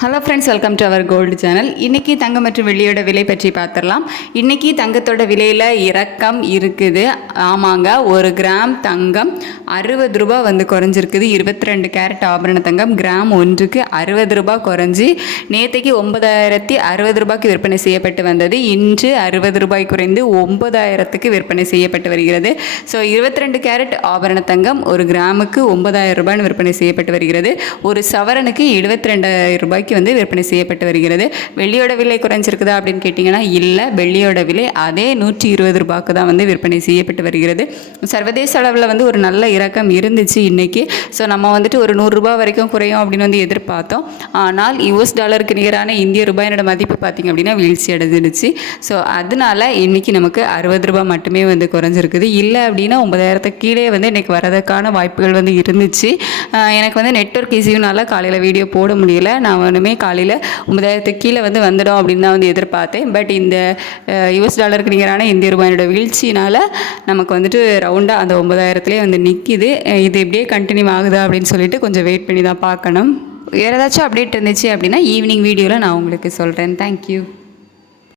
Hello friends, welcome to our gold channel. இன்றைக்கி தங்கம் மற்றும் வெள்ளியோட விலை பற்றி பார்த்துடலாம். இன்றைக்கி தங்கத்தோட விலையில் இறக்கம் இருக்குது. ஆமாங்க, ஒரு கிராம் தங்கம் 60 ரூபா குறைஞ்சிருக்குது. 22 கேரட் ஆபரண தங்கம் கிராம் ஒன்றுக்கு 60 ரூபா குறைஞ்சி நேற்றைக்கு 9060 ரூபாய்க்கு விற்பனை செய்யப்பட்டு வந்தது. இன்று 60 ரூபாய் குறைந்து 9000க்கு விற்பனை செய்யப்பட்டு வருகிறது. ஸோ 22 கேரட் ஆபரண தங்கம் ஒரு கிராமுக்கு 9000 ரூபாய்னு விற்பனை செய்யப்பட்டு வருகிறது. ஒரு சவரனுக்கு 72,000 ரூபாய் விற்பனை செய்யப்பட்டு வருகிறது. வெள்ளியோட விலை குறைஞ்சிருக்குதா அப்படின்னு கேட்டிங்கன்னா இல்லை, வெள்ளியோட விலை அதே 120 ரூபாய்க்கு தான் விற்பனை செய்யப்பட்டு வருகிறது. சர்வதேச அளவில் ஒரு நல்ல இறக்கம் இருந்துச்சு இன்னைக்கு. ஸோ நம்ம ஒரு 100 ரூபாய் வரைக்கும் குறையும் அப்படின்னு எதிர்பார்த்தோம். ஆனால் US டாலருக்கு நிகரான இந்திய ரூபாயோட மதிப்பு பார்த்திங்க அப்படின்னா வீழ்ச்சி அடைஞ்சிடுச்சு. ஸோ அதனால இன்னைக்கு நமக்கு 60 ரூபாய் மட்டுமே குறைஞ்சிருக்குது. இல்லை அப்படின்னா 9000க்கு கீழே இன்னைக்கு வரதுக்கான வாய்ப்புகள் இருந்துச்சு. எனக்கு நெட்வொர்க் இஷ்யூனால காலையில் வீடியோ போட முடியல. நான் காலையில் 9000க்கு கீழே வந்துடும் அப்படின்னு தான் எதிர்பார்த்தேன். பட் இந்த US டாலருக்கு நிகரான இந்திய ரூபாயோட வீழ்ச்சினால் நமக்கு ரவுண்டாக அந்த 9000த்துலேயே நிற்கிது. இது இப்படியே கண்டினியூ ஆகுதா அப்படின்னு சொல்லிட்டு கொஞ்சம் வெயிட் பண்ணி தான் பார்க்கணும். வேறு ஏதாச்சும் அப்டேட் இருந்துச்சு அப்படின்னா ஈவினிங் வீடியோவில் நான் உங்களுக்கு சொல்கிறேன். தேங்க்யூ.